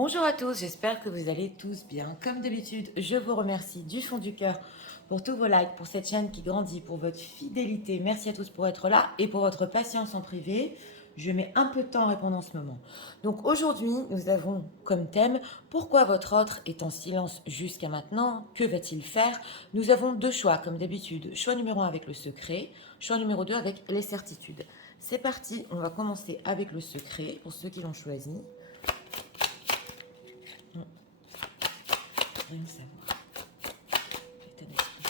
Bonjour à tous, j'espère que vous allez tous bien. Comme d'habitude, je vous remercie du fond du cœur pour tous vos likes, pour cette chaîne qui grandit, pour votre fidélité. Merci à tous pour être là et pour votre patience en privé. Je mets un peu de temps à répondre en ce moment. Donc aujourd'hui, nous avons comme thème pourquoi votre autre est en silence jusqu'à maintenant? Que va-t-il faire? Nous avons deux choix comme d'habitude. Choix numéro 1 avec le secret, choix numéro 2 avec les certitudes. C'est parti, on va commencer avec le secret pour ceux qui l'ont choisi. Rien savoir. L'état d'esprit.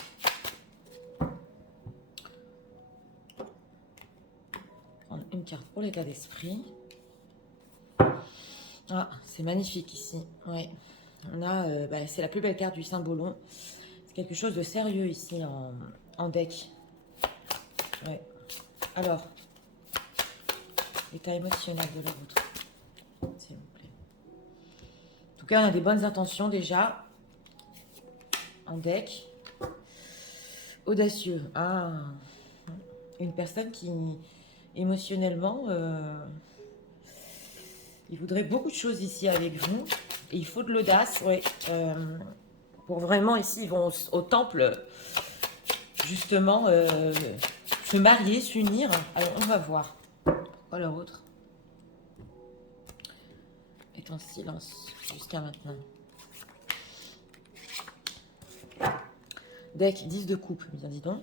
Prendre une carte pour l'état d'esprit. Ah, c'est magnifique ici. Ouais. On a, c'est la plus belle carte du Saint-Bolon. C'est quelque chose de sérieux ici en deck. Ouais. Alors, l'état émotionnel de la vôtre, s'il vous plaît. En tout cas, on a des bonnes intentions déjà en deck. Audacieux. Ah, une personne qui émotionnellement il voudrait beaucoup de choses ici avec vous. Et il faut de l'audace, oui. Pour vraiment, ici, ils vont au temple, justement, se marier, s'unir. Alors, on va voir. Quoi leur autre est en silence jusqu'à maintenant. Deck 10 de coupe, bien dis donc.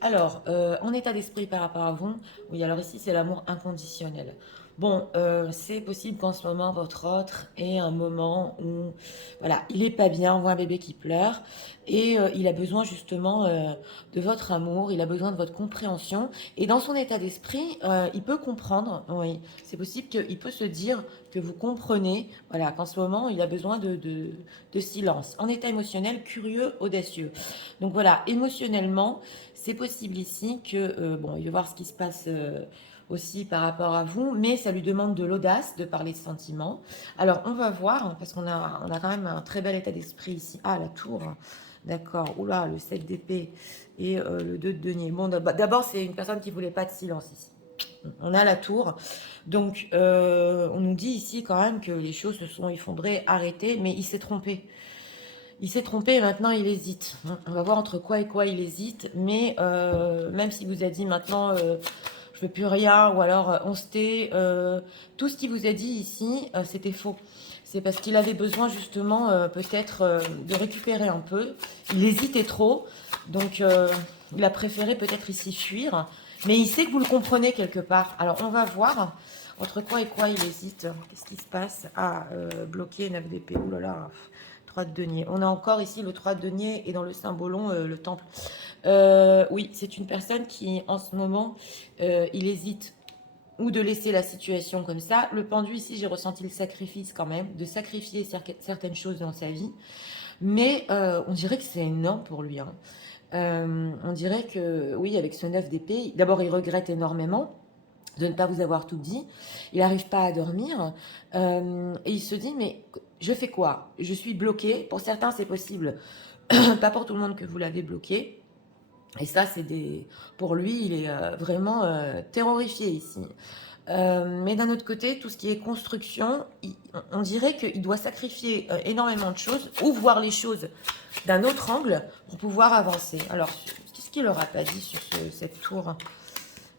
Alors, en état d'esprit par rapport à vous, oui, alors ici, c'est l'amour inconditionnel. Bon, c'est possible qu'en ce moment, votre autre ait un moment où, voilà, il n'est pas bien, on voit un bébé qui pleure, et il a besoin justement de votre amour, il a besoin de votre compréhension, et dans son état d'esprit, il peut comprendre, oui, c'est possible qu'il peut se dire que vous comprenez, voilà, qu'en ce moment, il a besoin de silence. En état émotionnel, curieux, audacieux. Donc voilà, émotionnellement, c'est possible ici que, bon, il va voir ce qui se passe aussi par rapport à vous, mais ça lui demande de l'audace de parler de sentiments. Alors, on va voir, parce qu'on a quand même un très bel état d'esprit ici. Ah, la tour, d'accord. Oula, le 7 d'épée et le 2 de denier. Bon, d'abord, c'est une personne qui voulait pas de silence ici. On a la tour. Donc, on nous dit ici quand même que les choses se sont effondrées, arrêtées, mais il s'est trompé. Il s'est trompé et maintenant il hésite. On va voir entre quoi et quoi il hésite. Mais même s'il vous a dit maintenant je veux plus rien ou alors on se tait, tout ce qu'il vous a dit ici c'était faux. C'est parce qu'il avait besoin justement peut-être de récupérer un peu. Il hésitait trop. Donc il a préféré peut-être ici fuir. Mais il sait que vous le comprenez quelque part. Alors on va voir entre quoi et quoi il hésite. Qu'est-ce qui se passe? Ah, bloqué, 9 d'épée. Ouh là là. 3 de denier. On a encore ici le 3 de denier et dans le Saint-Bolon, le temple. Oui, c'est une personne qui, en ce moment, il hésite ou de laisser la situation comme ça. Le pendu, ici, j'ai ressenti le sacrifice quand même, de sacrifier certaines choses dans sa vie. Mais on dirait que c'est énorme pour lui. Hein. On dirait que, oui, avec ce 9 d'épée, d'abord, il regrette énormément de ne pas vous avoir tout dit. Il n'arrive pas à dormir. Et il se dit, mais je fais quoi? Je suis bloqué. Pour certains, c'est possible. Pas pour tout le monde que vous l'avez bloqué. Et ça, c'est des... Pour lui, il est vraiment terrorifié ici. Mais d'un autre côté, tout ce qui est construction, on dirait qu'il doit sacrifier énormément de choses ou voir les choses d'un autre angle pour pouvoir avancer. Alors, qu'est-ce qu'il n'aura pas dit sur cette tour?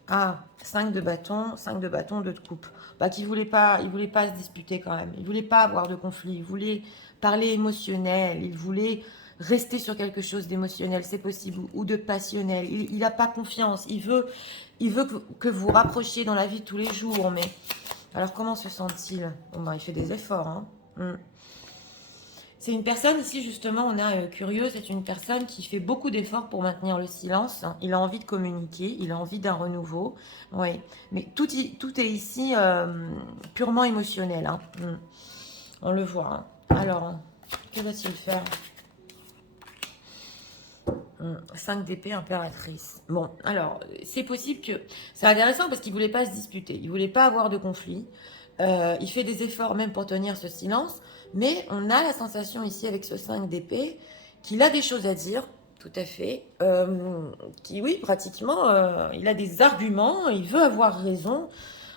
Ah, 5 de bâton, 5 de bâton, 2 de coupe. Bah, qu'il voulait pas, il voulait pas se disputer quand même. Il voulait pas avoir de conflit. Il voulait parler émotionnel. Il voulait rester sur quelque chose d'émotionnel, c'est possible, ou de passionnel. Il n'a pas confiance. Il veut que vous vous rapprochiez dans la vie de tous les jours. Mais alors, comment se sent-il? Bon, bah, il fait des efforts. Hein. C'est une personne, ici justement, on a curieux, c'est une personne qui fait beaucoup d'efforts pour maintenir le silence. Il a envie de communiquer, il a envie d'un renouveau. Oui, mais tout est ici purement émotionnel. Hein. On le voit. Hein. Alors, que va-t-il faire? 5 d'épée, impératrice. Bon, alors, c'est possible que... C'est intéressant parce qu'il ne voulait pas se disputer. Il ne voulait pas avoir de conflit. Il fait des efforts même pour tenir ce silence. Mais on a la sensation ici avec ce 5 d'épée qu'il a des choses à dire, tout à fait. Qui, oui, pratiquement, il a des arguments, il veut avoir raison.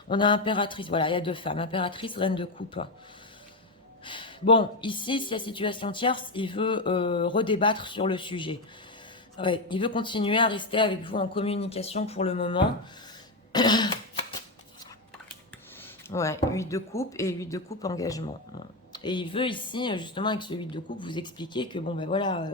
On a impératrice, voilà, il y a deux femmes. Impératrice, reine de coupe. Bon, ici, s'il y a situation tierce, il veut redébattre sur le sujet. Ouais, il veut continuer à rester avec vous en communication pour le moment. Ouais, 8 de coupe et 8 de coupe engagement. Et il veut ici, justement, avec ce 8 de coupe, vous expliquer que, bon, ben voilà,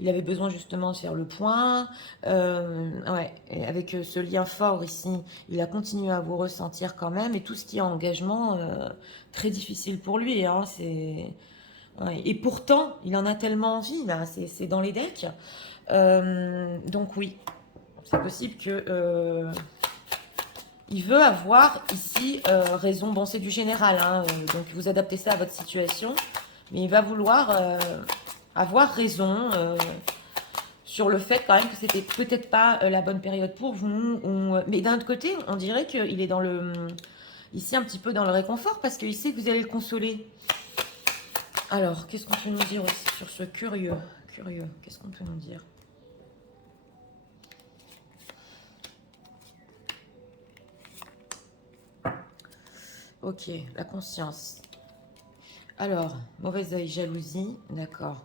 il avait besoin justement de faire le point. Ouais, et avec ce lien fort ici, il a continué à vous ressentir quand même. Et tout ce qui est engagement, très difficile pour lui. Hein, c'est... Ouais. Et pourtant, il en a tellement envie, là, c'est dans les decks. Donc oui, c'est possible que... il veut avoir ici raison. Bon, c'est du général, hein, donc vous adaptez ça à votre situation. Mais il va vouloir avoir raison sur le fait quand même que c'était peut-être pas la bonne période pour vous. Mais d'un autre côté, on dirait qu'il est dans le... ici un petit peu dans le réconfort parce qu'il sait que vous allez le consoler. Alors, qu'est-ce qu'on peut nous dire aussi sur ce curieux? Curieux, qu'est-ce qu'on peut nous dire? Ok, la conscience. Alors, mauvais œil, jalousie, d'accord.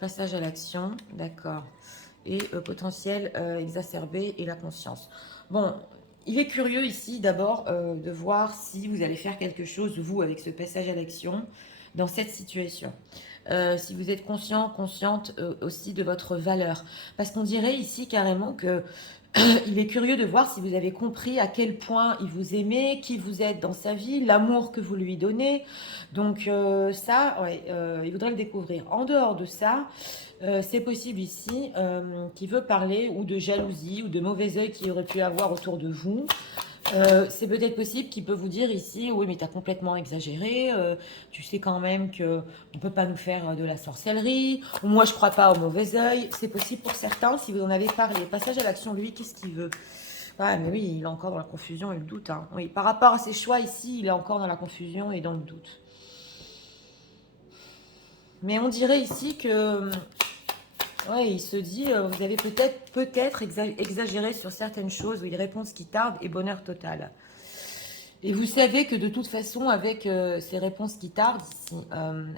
Passage à l'action, d'accord. Et potentiel exacerbé et la conscience. Bon, il est curieux ici d'abord de voir si vous allez faire quelque chose, vous, avec ce passage à l'action, dans cette situation. Si vous êtes conscient, consciente aussi de votre valeur. Parce qu'on dirait ici carrément que il est curieux de voir si vous avez compris à quel point il vous aimait, qui vous êtes dans sa vie, l'amour que vous lui donnez. Donc ça, ouais, il voudrait le découvrir. En dehors de ça, c'est possible ici qu'il veut parler ou de jalousie ou de mauvais œil qu'il aurait pu avoir autour de vous. C'est peut-être possible qu'il peut vous dire ici, oui mais t'as complètement exagéré, tu sais quand même que on peut pas nous faire de la sorcellerie, ou moi je crois pas au mauvais œil. C'est possible pour certains si vous en avez parlé. Passage à l'action, lui, qu'est-ce qu'il veut? Ouais mais oui, il est encore dans la confusion et le doute. Hein. Oui, par rapport à ses choix ici, il est encore dans la confusion et dans le doute. Mais on dirait ici que ouais, il se dit, vous avez peut-être exagéré sur certaines choses, oui, réponse qui tarde et bonheur total. Et vous savez que de toute façon, avec ces réponses qui tardent, ici,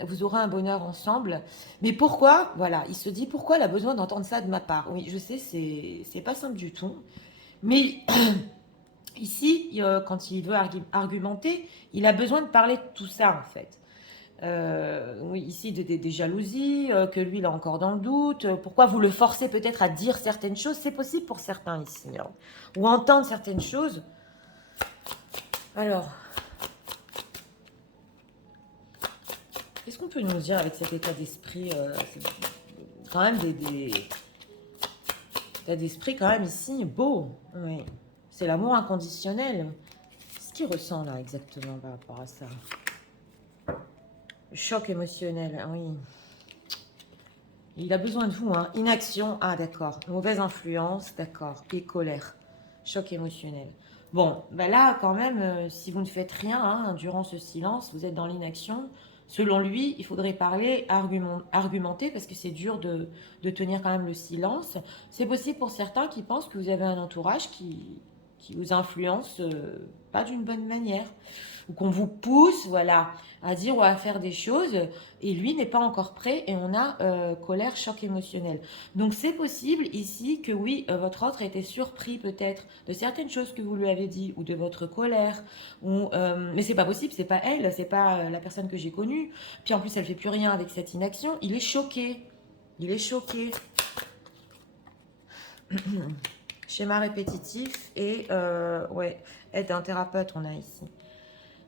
vous aurez un bonheur ensemble. Mais pourquoi? Voilà, il se dit, pourquoi elle a besoin d'entendre ça de ma part? Oui, je sais, c'est pas simple du tout. Mais ici, quand il veut argumenter, il a besoin de parler de tout ça, en fait. Oui, ici, des jalousies, que lui, il est encore dans le doute. Pourquoi vous le forcez peut-être à dire certaines choses? C'est possible pour certains ici. Hein. Ou entendre certaines choses. Alors, qu'est-ce qu'on peut nous dire avec cet état d'esprit c'est quand même des états d'esprit quand même ici beau. Oui. C'est l'amour inconditionnel. Qu'est-ce qu'il ressent là exactement par rapport à ça? Le choc émotionnel, oui. Il a besoin de vous, hein. Inaction, ah d'accord. Mauvaise influence, d'accord. Et colère. Choc émotionnel. Bon, ben là, quand même, si vous ne faites rien hein, durant ce silence, vous êtes dans l'inaction. Selon lui, il faudrait parler, argumenter, parce que c'est dur de tenir quand même le silence. C'est possible pour certains qui pensent que vous avez un entourage qui vous influence pas d'une bonne manière. Ou qu'on vous pousse, voilà, à dire ou à faire des choses, et lui n'est pas encore prêt, et on a colère, choc émotionnel. Donc c'est possible ici que oui, votre autre a été surpris peut-être de certaines choses que vous lui avez dit, ou de votre colère, ou, mais c'est pas possible, c'est pas elle, c'est pas la personne que j'ai connue. Puis en plus, elle fait plus rien avec cette inaction. Il est choqué. Il est choqué. Schéma répétitif et ouais, aide d'un thérapeute on a ici.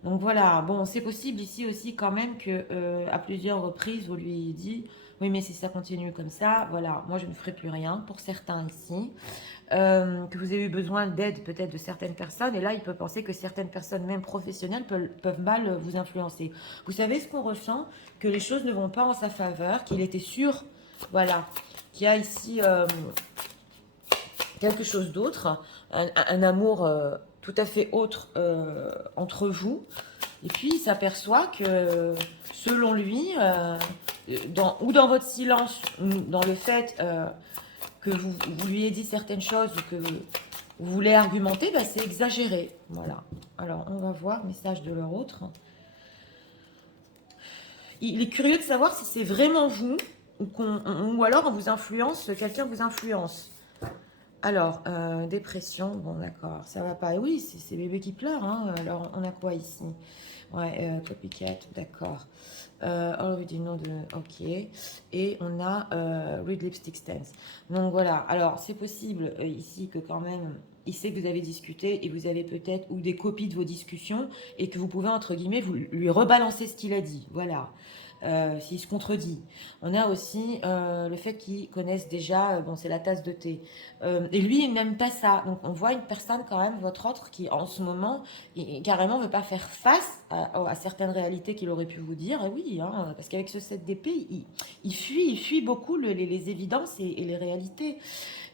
Donc voilà, bon, c'est possible ici aussi quand même que à plusieurs reprises, vous lui dites, oui, mais si ça continue comme ça, voilà, moi je ne ferai plus rien pour certains ici, que vous avez eu besoin d'aide peut-être de certaines personnes, et là il peut penser que certaines personnes, même professionnelles, peuvent mal vous influencer. Vous savez ce qu'on ressent? Que les choses ne vont pas en sa faveur, qu'il était sûr, voilà, qu'il y a ici quelque chose d'autre, un amour tout à fait autre entre vous. Et puis il s'aperçoit que selon lui, ou dans votre silence, ou dans le fait que vous lui ayez dit certaines choses ou que vous voulez argumenter, bah, c'est exagéré. Voilà. Alors on va voir, message de leur autre. Il est curieux de savoir si c'est vraiment vous ou alors on vous influence, quelqu'un vous influence. Alors, dépression, bon d'accord, ça va pas. Oui, c'est bébé qui pleure, hein. Alors, on a quoi ici? Ouais, copycat, d'accord. Already know de... Ok. Et on a Read Lipstick Stance. Donc voilà, alors c'est possible ici que quand même, il sait que vous avez discuté et vous avez peut-être ou des copies de vos discussions et que vous pouvez, entre guillemets, vous lui rebalancer ce qu'il a dit. Voilà. S'il se contredit. On a aussi le fait qu'ils connaissent déjà, bon c'est la tasse de thé. Et lui il n'aime pas ça. Donc on voit une personne quand même, votre autre, qui en ce moment carrément ne veut pas faire face à certaines réalités qu'il aurait pu vous dire. Et oui, hein, parce qu'avec ce 7 d'épée, il fuit beaucoup les évidences et les réalités.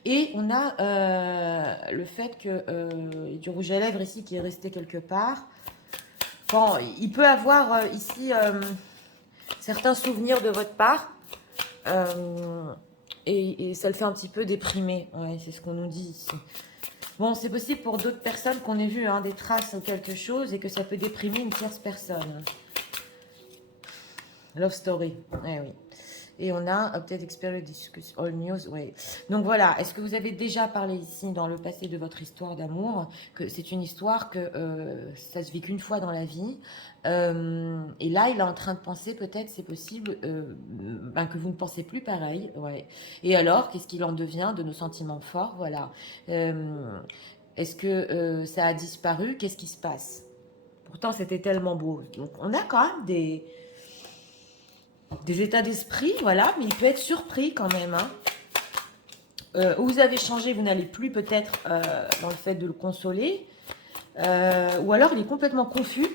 Et on a le fait que du rouge à lèvres ici qui est resté quelque part. Bon, il peut avoir ici certains souvenirs de votre part. Et ça le fait un petit peu déprimer. Ouais, c'est ce qu'on nous dit ici. Bon, c'est possible pour d'autres personnes qu'on ait vu des traces ou quelque chose et que ça peut déprimer une tierce personne. Love story. Eh oui. Et on a update experience discuss all news. Oui. Donc voilà. Est-ce que vous avez déjà parlé ici dans le passé de votre histoire d'amour, que c'est une histoire que ça se vit qu'une fois dans la vie, et là il est en train de penser peut-être c'est possible que vous ne pensez plus pareil. Ouais. Et alors qu'est-ce qu'il en devient de nos sentiments forts? Voilà. Est-ce que ça a disparu? Qu'est-ce qui se passe? Pourtant c'était tellement beau. Donc on a quand même des états d'esprit, voilà, mais il peut être surpris quand même. Hein. Où vous avez changé, vous n'allez plus peut-être dans le fait de le consoler, ou alors il est complètement confus,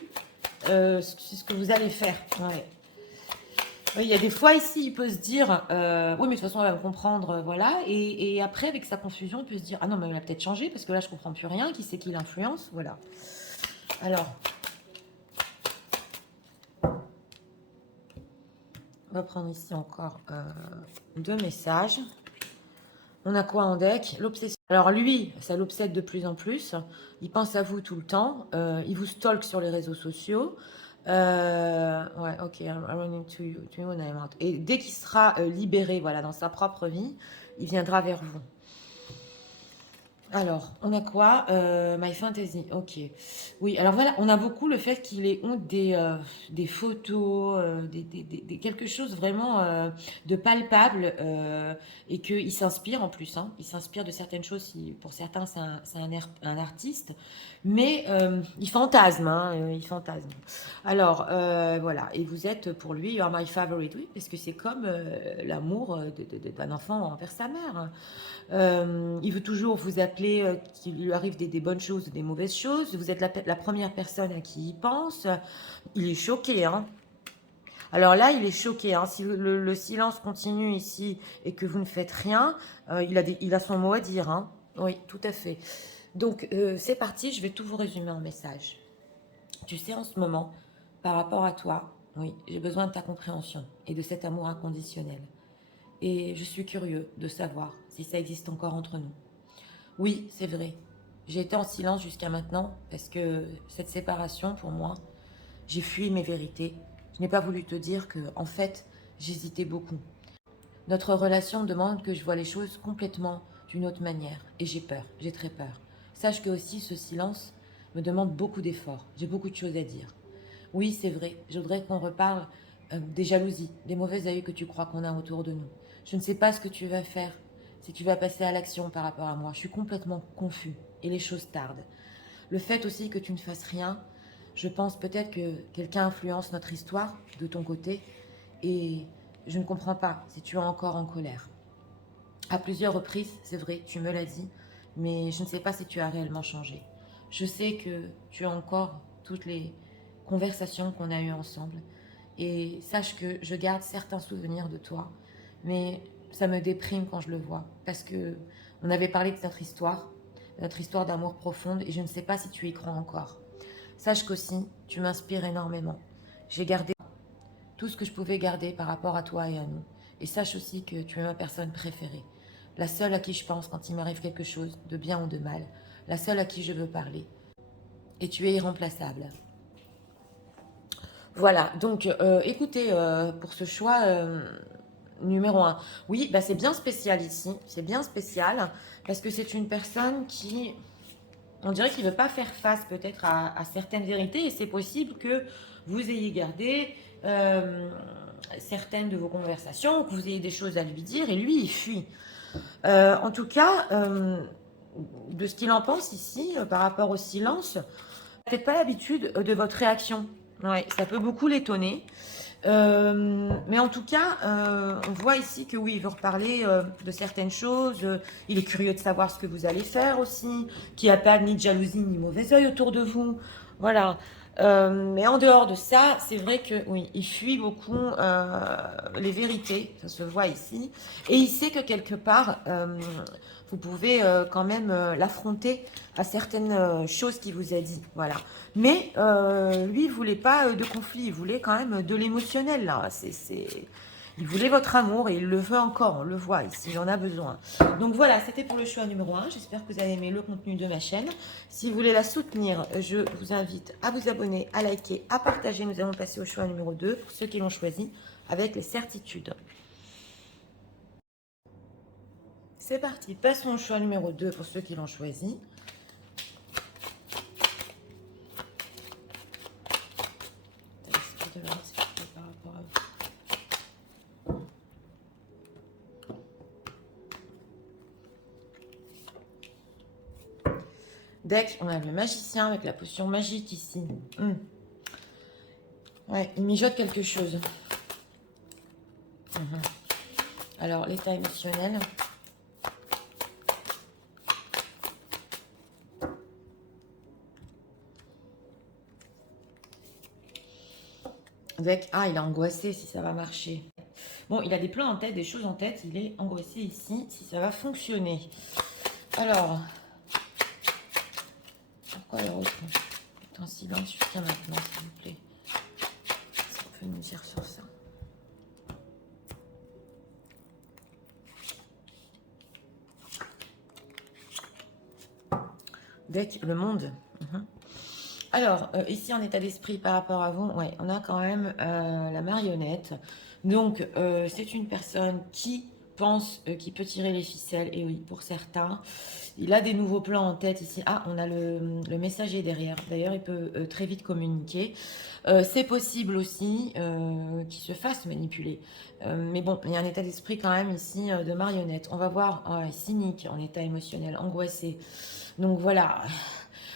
c'est ce que vous allez faire. Ouais. Oui, il y a des fois ici, il peut se dire, oui, mais de toute façon, elle va me comprendre, voilà, et après, avec sa confusion, il peut se dire, ah non, mais elle a peut-être changé, parce que là, je comprends plus rien, qui c'est qui l'influence, voilà. Alors, on va prendre ici encore 2 messages. On a quoi en deck? L'obsession. Alors lui, ça l'obsède de plus en plus. Il pense à vous tout le temps. Il vous stalk sur les réseaux sociaux. Ouais, ok. I'm running to you when I'm out. Et dès qu'il sera libéré, voilà, dans sa propre vie, il viendra vers vous. Alors, on a quoi? My Fantasy, ok. Oui, alors voilà, on a beaucoup le fait qu'il ait honte des photos, quelque chose vraiment de palpable et qu'il s'inspire en plus. Hein. Il s'inspire de certaines choses. Pour certains, c'est un artiste, mais il fantasme. Hein, il fantasme. Alors, voilà. Et vous êtes pour lui, you are my favorite, oui, parce que c'est comme l'amour d'un enfant envers sa mère. Hein. Il veut toujours vous appeler qu'il lui arrive des bonnes choses ou des mauvaises choses. Vous êtes la première personne à qui il pense. Il est choqué. Hein. Alors là, il est choqué. Hein. Si le silence continue ici et que vous ne faites rien, il a son mot à dire. Hein. Oui, tout à fait. Donc, c'est parti. Je vais tout vous résumer en message. Tu sais, en ce moment, par rapport à toi, oui, j'ai besoin de ta compréhension et de cet amour inconditionnel. Et je suis curieux de savoir si ça existe encore entre nous. Oui, c'est vrai. J'ai été en silence jusqu'à maintenant parce que cette séparation, pour moi, j'ai fui mes vérités. Je n'ai pas voulu te dire que, en fait, j'hésitais beaucoup. Notre relation demande que je vois les choses complètement d'une autre manière. Et j'ai peur, j'ai très peur. Sache que aussi ce silence me demande beaucoup d'efforts. J'ai beaucoup de choses à dire. Oui, c'est vrai. Je voudrais qu'on reparle des jalousies, des mauvais œils que tu crois qu'on a autour de nous. Je ne sais pas ce que tu vas faire, si tu vas passer à l'action par rapport à moi. Je suis complètement confus et les choses tardent. Le fait aussi que tu ne fasses rien, je pense peut-être que quelqu'un influence notre histoire de ton côté et je ne comprends pas si tu es encore en colère. À plusieurs reprises, c'est vrai, tu me l'as dit, mais je ne sais pas si tu as réellement changé. Je sais que tu as encore toutes les conversations qu'on a eues ensemble et sache que je garde certains souvenirs de toi, mais ça me déprime quand je le vois parce que on avait parlé de notre histoire d'amour profonde et je ne sais pas si tu y crois encore. Sache qu'aussi, tu m'inspires énormément. J'ai gardé tout ce que je pouvais garder par rapport à toi et à nous. Et sache aussi que tu es ma personne préférée. La seule à qui je pense quand il m'arrive quelque chose, de bien ou de mal. La seule à qui je veux parler. Et tu es irremplaçable. Voilà, donc écoutez, pour ce choix numéro un, oui, bah, c'est bien spécial ici, c'est bien spécial, parce que c'est une personne qui, on dirait qu'il ne veut pas faire face peut-être à certaines vérités, et c'est possible que vous ayez gardé certaines de vos conversations, que vous ayez des choses à lui dire, et lui, il fuit. En tout cas, de ce qu'il en pense ici, par rapport au silence, peut-être pas l'habitude de votre réaction. Ouais, ça peut beaucoup l'étonner. Mais en tout cas, on voit ici que oui, il veut reparler de certaines choses. Il est curieux de savoir ce que vous allez faire aussi, qu'il n'y a pas ni de jalousie ni mauvais œil autour de vous. Voilà. Mais en dehors de ça, c'est vrai que oui, il fuit beaucoup les vérités, ça se voit ici. Et il sait que quelque part, vous pouvez quand même l'affronter à certaines choses qu'il vous a dit. Voilà. Mais lui, il voulait pas de conflit, il voulait quand même de l'émotionnel là. Il voulait votre amour et il le veut encore, on le voit ici, il en a besoin. Donc voilà, c'était pour le choix numéro un. J'espère que vous avez aimé le contenu de ma chaîne. Si vous voulez la soutenir, je vous invite à vous abonner, à liker, à partager. Nous allons passer au choix numéro 2 pour ceux qui l'ont choisi avec les certitudes. C'est parti, passons au choix numéro 2 pour ceux qui l'ont choisi. Deck, on a le magicien avec la potion magique ici. Ouais, il mijote quelque chose. Alors, l'état émotionnel. Deck, il est angoissé si ça va marcher. Bon, il a des plans en tête, des choses en tête. Il est angoissé ici si ça va fonctionner. Alors, pourquoi l'autre est en silence jusqu'à maintenant, s'il vous plaît? Ça peut nous dire sur ça. Deck, le monde. Alors, ici, en état d'esprit par rapport à vous, ouais, on a quand même la marionnette. Donc, c'est une personne qui pense qu'il peut tirer les ficelles. Et oui, pour certains, il a des nouveaux plans en tête ici. Ah, on a le messager derrière. D'ailleurs, il peut très vite communiquer. C'est possible aussi qu'il se fasse manipuler. Mais bon, il y a un état d'esprit quand même ici de marionnette. On va voir, cynique, en état émotionnel, angoissé. Donc voilà.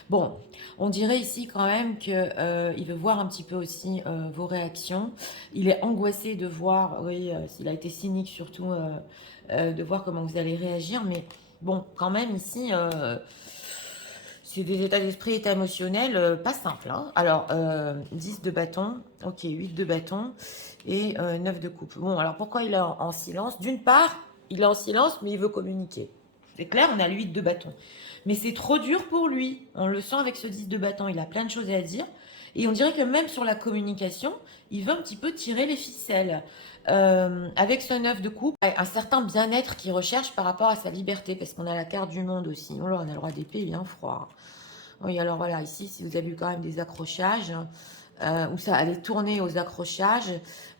Bon, on dirait ici quand même qu'il veut voir un petit peu aussi vos réactions. Il est angoissé de voir, oui, s'il a été cynique surtout, de voir comment vous allez réagir. Mais bon, quand même ici, c'est des états d'esprit, états émotionnels, pas simples. Hein. Alors, 10 de bâton, ok, 8 de bâton et 9 de coupe. Bon, alors pourquoi il est en silence? D'une part, il est en silence, mais il veut communiquer. C'est clair, on a le 8 de bâton. Mais c'est trop dur pour lui. On le sent avec ce 10 de bâton. Il a plein de choses à dire. Et on dirait que même sur la communication, il veut un petit peu tirer les ficelles. Avec ce 9 de coupe, un certain bien-être qu'il recherche par rapport à sa liberté. Parce qu'on a la carte du monde aussi. Oh là, on a le roi d'épée, il est bien froid. Oui, alors voilà, ici, si vous avez eu quand même des accrochages, où ça allait tourner aux accrochages,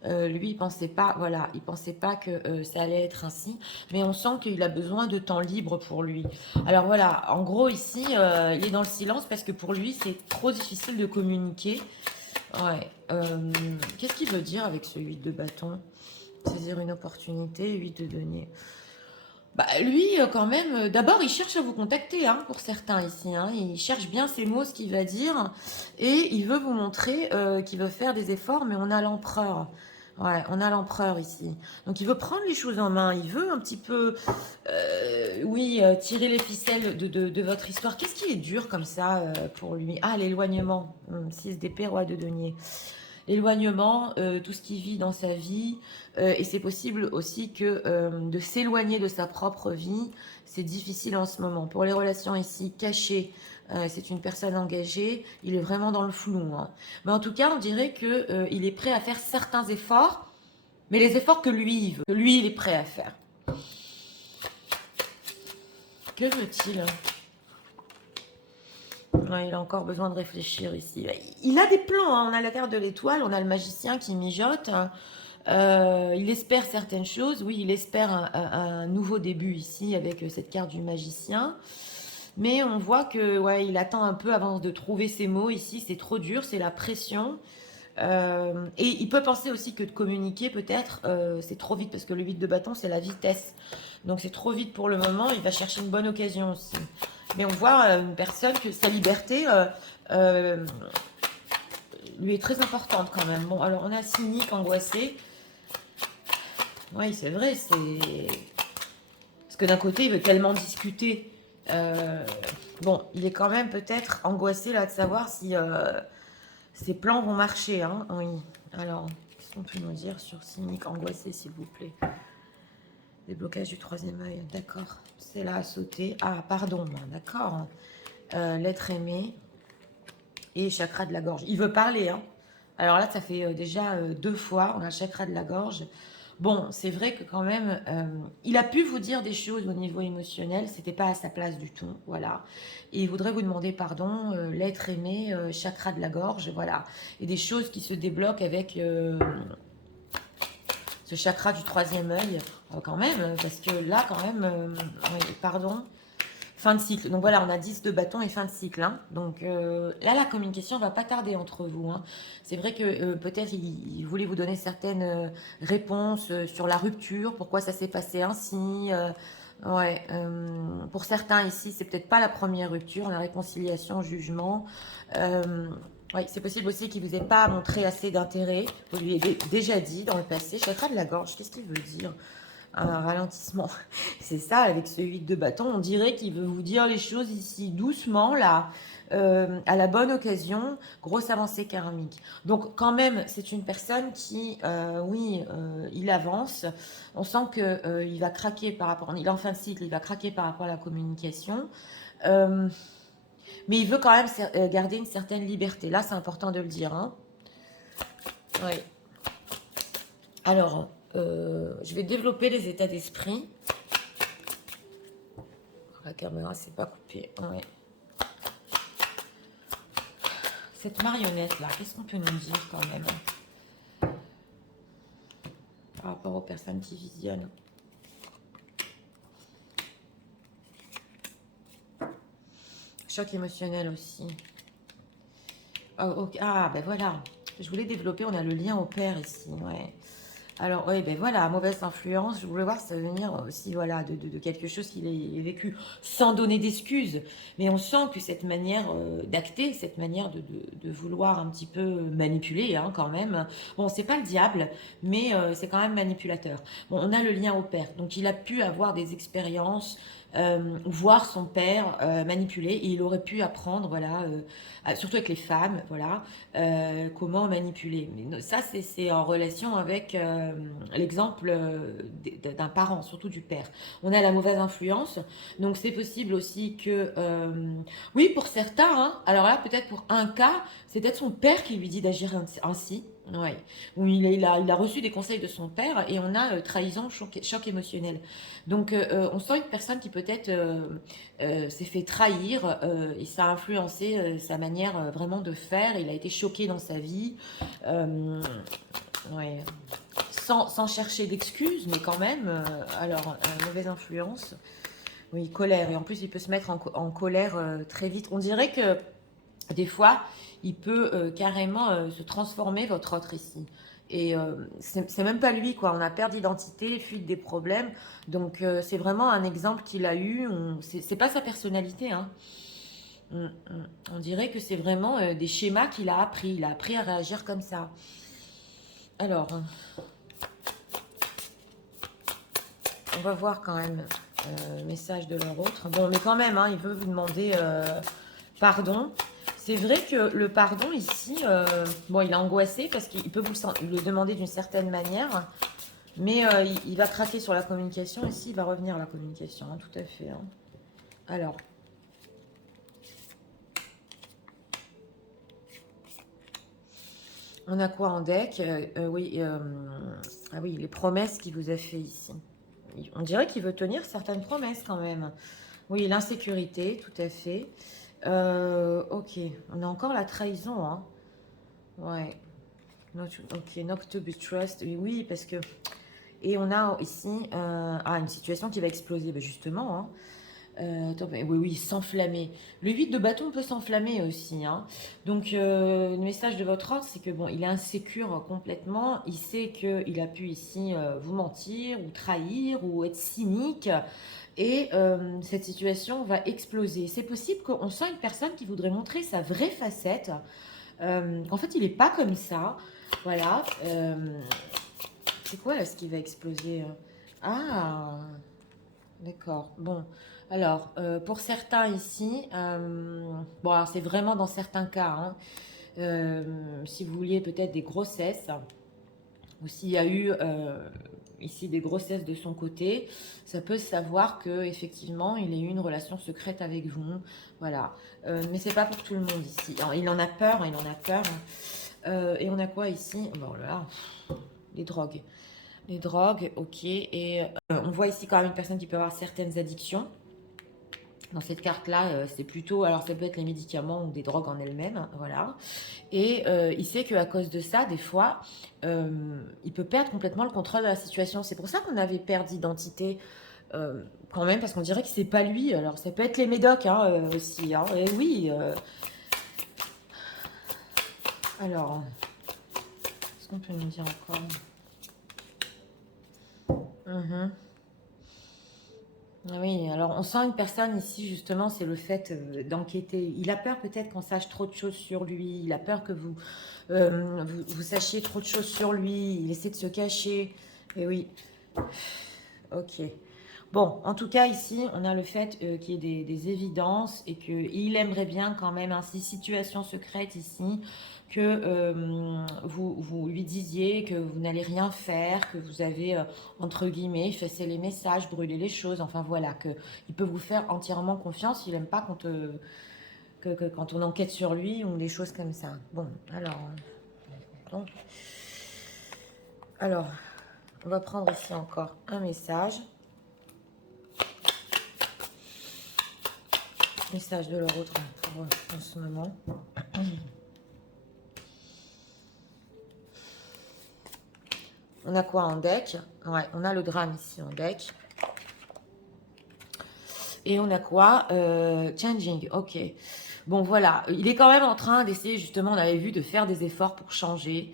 lui, il pensait pas, voilà, il pensait pas que ça allait être ainsi, mais on sent qu'il a besoin de temps libre pour lui. Alors voilà, en gros, ici, il est dans le silence parce que pour lui, c'est trop difficile de communiquer. Ouais. Qu'est-ce qu'il veut dire avec ce 8 de bâton? Saisir une opportunité, 8 de denier. Bah, lui, quand même, d'abord, il cherche à vous contacter, hein, pour certains ici. Hein. Il cherche bien ses mots, ce qu'il va dire. Et il veut vous montrer qu'il veut faire des efforts, mais on a l'empereur. Ouais, on a l'empereur ici. Donc, il veut prendre les choses en main. Il veut un petit peu, oui, tirer les ficelles de votre histoire. Qu'est-ce qui est dur comme ça pour lui? Ah, l'éloignement. 6 d'épée, roi de denier. L'éloignement, tout ce qu'il vit dans sa vie, et c'est possible aussi que de s'éloigner de sa propre vie, c'est difficile en ce moment. Pour les relations ici cachées, c'est une personne engagée, il est vraiment dans le flou. Hein. Mais en tout cas, on dirait qu'il est prêt à faire certains efforts, mais les efforts que lui, il veut, que lui, il est prêt à faire. Que veut-il? Ouais, il a encore besoin de réfléchir ici. Il a des plans, hein. On a la carte de l'étoile, on a le magicien qui mijote. Il espère certaines choses. Oui, il espère un nouveau début ici avec cette carte du magicien. Mais on voit que ouais, il attend un peu avant de trouver ses mots ici. C'est trop dur, c'est la pression. Et il peut penser aussi que de communiquer, peut-être, c'est trop vite, parce que le 8 de bâton, c'est la vitesse. Donc c'est trop vite pour le moment, il va chercher une bonne occasion aussi. Mais on voit une personne que sa liberté euh, lui est très importante quand même. Bon, alors on a cynique, angoissé. Oui, c'est vrai, c'est... Parce que d'un côté, il veut tellement discuter. Euh, bon, il est quand même peut-être angoissé là de savoir si ses plans vont marcher. Hein. Oui. Alors, qu'est-ce qu'on peut nous dire sur cynique, angoissé, s'il vous plaît? Déblocage du troisième œil, d'accord. C'est là à sauter. Ah, pardon, d'accord. L'être aimé et chakra de la gorge. Il veut parler, hein. Alors là, ça fait déjà 2 fois. On a le chakra de la gorge. Bon, c'est vrai que quand même, il a pu vous dire des choses au niveau émotionnel, c'était pas à sa place du tout, voilà. Et il voudrait vous demander pardon, l'être aimé, chakra de la gorge, voilà. Et des choses qui se débloquent avec ce chakra du troisième œil, quand même, parce que là, quand même, oui, pardon, fin de cycle. Donc voilà, on a 10 de bâton et fin de cycle. Hein. Donc là, la communication va pas tarder entre vous. Hein. C'est vrai que peut-être il voulait vous donner certaines réponses sur la rupture, pourquoi ça s'est passé ainsi. Ouais, pour certains ici, c'est peut-être pas la première rupture, la réconciliation, jugement. Oui, c'est possible aussi qu'il vous ait pas montré assez d'intérêt. Vous lui avez déjà dit dans le passé. Chakra de la gorge, qu'est-ce qu'il veut dire? Un ralentissement. C'est ça, avec ce 8 de bâton, on dirait qu'il veut vous dire les choses ici doucement, là, à la bonne occasion, grosse avancée karmique. Donc quand même, c'est une personne qui, oui, il avance. On sent que il va craquer par rapport, il est en fin de cycle, il va craquer par rapport à la communication. Euh, mais il veut quand même garder une certaine liberté. Là, c'est important de le dire. Hein. Oui. Alors, je vais développer les états d'esprit. La caméra s'est pas coupée. Ouais. Cette marionnette là, qu'est-ce qu'on peut nous dire quand même par rapport aux personnes qui visionnent? Choc émotionnel aussi. Oh, okay. Ah, ben voilà. Je voulais développer, on a le lien au père ici. Ouais. Alors, oui, ben voilà, mauvaise influence. Je voulais voir si ça veut venir aussi, voilà, de quelque chose qu'il ait vécu sans donner d'excuses. Mais on sent que cette manière d'acter, cette manière de vouloir un petit peu manipuler, hein, quand même. Bon, c'est pas le diable, mais c'est quand même manipulateur. Bon, on a le lien au père. Donc, il a pu avoir des expériences, voir son père manipuler, et il aurait pu apprendre, voilà, surtout avec les femmes, voilà, comment manipuler. Mais ça, c'est en relation avec l'exemple d'un parent, surtout du père. On a la mauvaise influence, donc c'est possible aussi que, oui, pour certains, hein, alors là, peut-être pour un cas, c'est peut-être son père qui lui dit d'agir ainsi. Ouais. Où il a reçu des conseils de son père et on a trahison, choc émotionnel. Donc on sent une personne qui peut-être s'est fait trahir et ça a influencé sa manière vraiment de faire. Il a été choqué dans sa vie. Ouais. Sans chercher d'excuses, mais quand même, alors, mauvaise influence. Oui, colère. Et en plus, il peut se mettre en colère très vite. On dirait que des fois, il peut carrément se transformer, votre autre ici. Et c'est même pas lui, quoi. On a perte d'identité, fuite des problèmes. Donc, c'est vraiment un exemple qu'il a eu. C'est pas sa personnalité, hein. On dirait que c'est vraiment des schémas qu'il a appris. Il a appris à réagir comme ça. Alors, on va voir quand même le message de leur autre. Bon, mais quand même, hein, il veut vous demander pardon. C'est vrai que le pardon ici, bon, il est angoissé parce qu'il peut vous le demander d'une certaine manière, mais il va craquer sur la communication. Ici, il va revenir à la communication, hein, tout à fait. Hein. Alors, on a quoi en deck? Oui, ah oui, les promesses qu'il vous a fait ici. On dirait qu'il veut tenir certaines promesses quand même. Oui, l'insécurité, tout à fait. Ok, on a encore la trahison, hein. Ouais. Ok, not to be trust. Oui, parce que... Et on a ici une situation qui va exploser, ben justement, hein. Attends, oui, oui, s'enflammer. Le 8 de bâton peut s'enflammer aussi, hein. Donc, le message de votre ordre, c'est que bon, il est insécure complètement. Il sait qu'il a pu ici vous mentir ou trahir ou être cynique. Et cette situation va exploser. C'est possible qu'on sent une personne qui voudrait montrer sa vraie facette. Qu'en fait, il n'est pas comme ça. Voilà. C'est quoi là ce qui va exploser? Ah, d'accord. Bon, alors, pour certains ici, bon, alors c'est vraiment dans certains cas, hein, si vous vouliez peut-être des grossesses, ou s'il y a eu ici des grossesses de son côté, ça peut se savoir que effectivement il ait eu une relation secrète avec vous, voilà. Mais c'est pas pour tout le monde ici. Alors, il en a peur, hein, il en a peur. Et on a quoi ici? Bon là, les drogues. Les drogues, ok. Et on voit ici quand même une personne qui peut avoir certaines addictions. Dans cette carte-là, c'est plutôt, alors ça peut être les médicaments ou des drogues en elles-mêmes, voilà. Et il sait qu'à cause de ça, des fois, il peut perdre complètement le contrôle de la situation. C'est pour ça qu'on avait perte d'identité quand même, parce qu'on dirait que c'est pas lui. Alors ça peut être les médocs hein, aussi. Hein. Et oui. Alors, qu'est-ce qu'on peut nous dire encore? Mhm. Ah oui, alors on sent une personne ici, justement, c'est le fait d'enquêter. Il a peur peut-être qu'on sache trop de choses sur lui. Il a peur que vous sachiez trop de choses sur lui. Il essaie de se cacher. Et oui, ok. Bon, en tout cas, ici, on a le fait qu'il y ait des évidences et qu'il aimerait bien quand même, hein, ces situations secrètes ici, que vous lui disiez que vous n'allez rien faire, que vous avez, entre guillemets, effacé les messages, brûlé les choses, enfin voilà, qu'il peut vous faire entièrement confiance. Il n'aime pas quand on enquête sur lui ou des choses comme ça. Bon, donc, alors, on va prendre ici encore un message. Message de leur autre pour en ce moment. On a quoi en deck? Ouais, on a le drame ici en deck. Et on a quoi? Changing, ok. Bon, voilà. Il est quand même en train d'essayer, justement, on avait vu, de faire des efforts pour changer.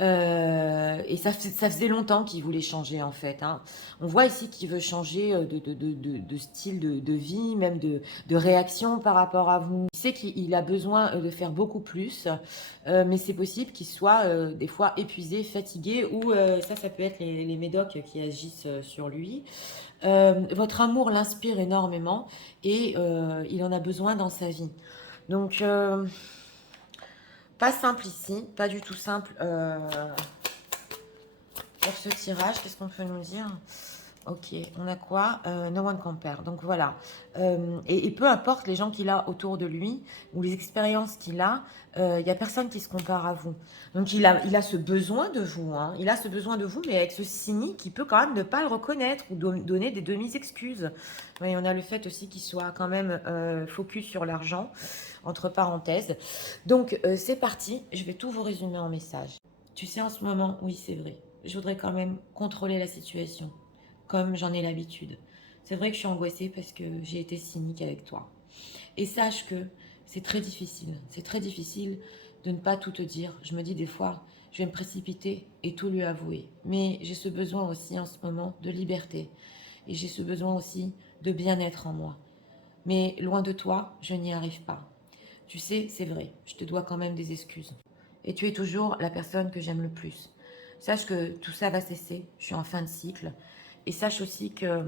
Et ça faisait longtemps qu'il voulait changer, en fait. Hein. On voit ici qu'il veut changer de style de vie, même de réaction par rapport à vous. Il sait qu'il a besoin de faire beaucoup plus, mais c'est possible qu'il soit des fois épuisé, fatigué, ou ça peut être les médocs qui agissent sur lui. Votre amour l'inspire énormément et il en a besoin dans sa vie. Donc, pas simple ici, pas du tout simple pour ce tirage. Qu'est-ce qu'on peut nous dire? Ok, on a quoi? No one compare. Donc voilà. Et peu importe les gens qu'il a autour de lui ou les expériences qu'il a, il n'y a personne qui se compare à vous. Donc il a ce besoin de vous. Hein. Il a ce besoin de vous, mais avec ce cynique, il peut quand même ne pas le reconnaître ou donner des demi-excuses. Oui, on a le fait aussi qu'il soit quand même focus sur l'argent, entre parenthèses. Donc c'est parti. Je vais tout vous résumer en message. Tu sais, en ce moment, oui, c'est vrai. Je voudrais quand même contrôler la situation comme j'en ai l'habitude. C'est vrai que je suis angoissée parce que j'ai été cynique avec toi. Et sache que c'est très difficile. C'est très difficile de ne pas tout te dire. Je me dis des fois, je vais me précipiter et tout lui avouer. Mais j'ai ce besoin aussi en ce moment de liberté. Et j'ai ce besoin aussi de bien-être en moi. Mais loin de toi, je n'y arrive pas. Tu sais, c'est vrai, je te dois quand même des excuses. Et tu es toujours la personne que j'aime le plus. Sache que tout ça va cesser, je suis en fin de cycle. Et sache aussi que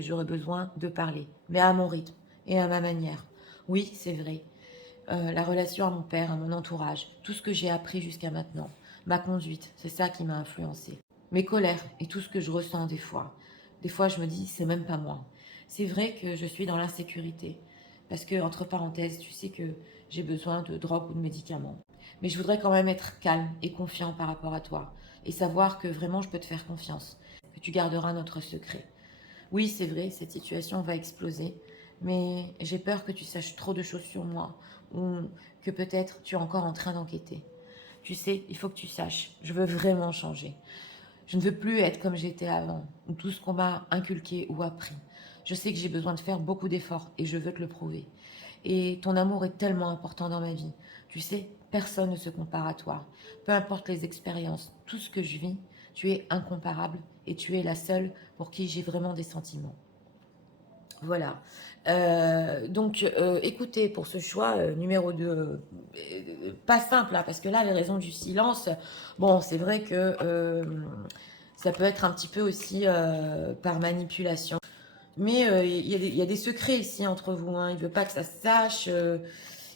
j'aurai besoin de parler, mais à mon rythme et à ma manière. Oui, c'est vrai. La relation à mon père, à mon entourage, tout ce que j'ai appris jusqu'à maintenant, ma conduite, c'est ça qui m'a influencé. Mes colères et tout ce que je ressens des fois. Des fois, je me dis, c'est même pas moi. C'est vrai que je suis dans l'insécurité. Parce que, entre parenthèses, tu sais que j'ai besoin de drogue ou de médicaments. Mais je voudrais quand même être calme et confiant par rapport à toi. Et savoir que vraiment je peux te faire confiance. Que tu garderas notre secret. Oui, c'est vrai, cette situation va exploser. mais j'ai peur que tu saches trop de choses sur moi ou que peut-être tu es encore en train d'enquêter. Tu sais, il faut que tu saches, je veux vraiment changer. Je ne veux plus être comme j'étais avant, ou tout ce qu'on m'a inculqué ou appris. Je sais que j'ai besoin de faire beaucoup d'efforts et je veux te le prouver. Et ton amour est tellement important dans ma vie. Tu sais, personne ne se compare à toi. Peu importe les expériences, tout ce que je vis, tu es incomparable et tu es la seule pour qui j'ai vraiment des sentiments. Voilà. Donc, écoutez, pour ce choix numéro 2, pas simple, hein, parce que là, les raisons du silence, bon, c'est vrai que ça peut être un petit peu aussi par manipulation. Mais il y a des secrets ici entre vous, hein. Il ne veut pas que ça se sache.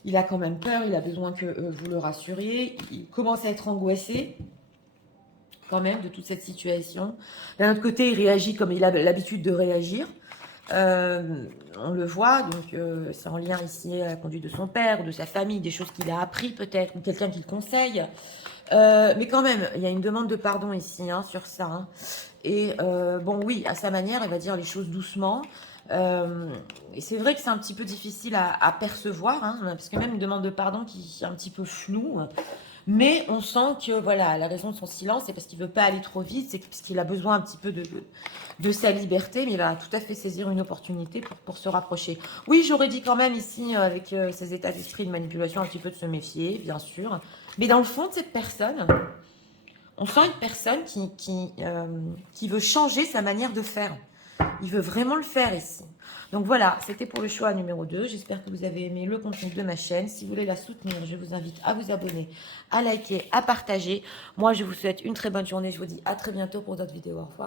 Il a quand même peur, il a besoin que vous le rassuriez. Il commence à être angoissé quand même de toute cette situation. D'un autre côté, il réagit comme il a l'habitude de réagir. On le voit, donc c'est en lien ici à la conduite de son père, de sa famille, des choses qu'il a appris peut-être, ou quelqu'un qui le conseille. Mais quand même, il y a une demande de pardon ici hein, sur ça. Hein. Et bon, oui, à sa manière, elle va dire les choses doucement. Et c'est vrai que c'est un petit peu difficile à percevoir, hein, parce que même une demande de pardon qui est un petit peu floue. Mais on sent que voilà, la raison de son silence, c'est parce qu'il veut pas aller trop vite, c'est parce qu'il a besoin un petit peu de sa liberté, mais il va tout à fait saisir une opportunité pour se rapprocher. Oui, j'aurais dit quand même ici, avec ces états d'esprit de manipulation, un petit peu de se méfier, bien sûr. Mais dans le fond de cette personne, on sent une personne qui veut changer sa manière de faire. Il veut vraiment le faire ici. Donc voilà, c'était pour le choix numéro 2. J'espère que vous avez aimé le contenu de ma chaîne. Si vous voulez la soutenir, je vous invite à vous abonner, à liker, à partager. Moi, je vous souhaite une très bonne journée. Je vous dis à très bientôt pour d'autres vidéos. Au revoir.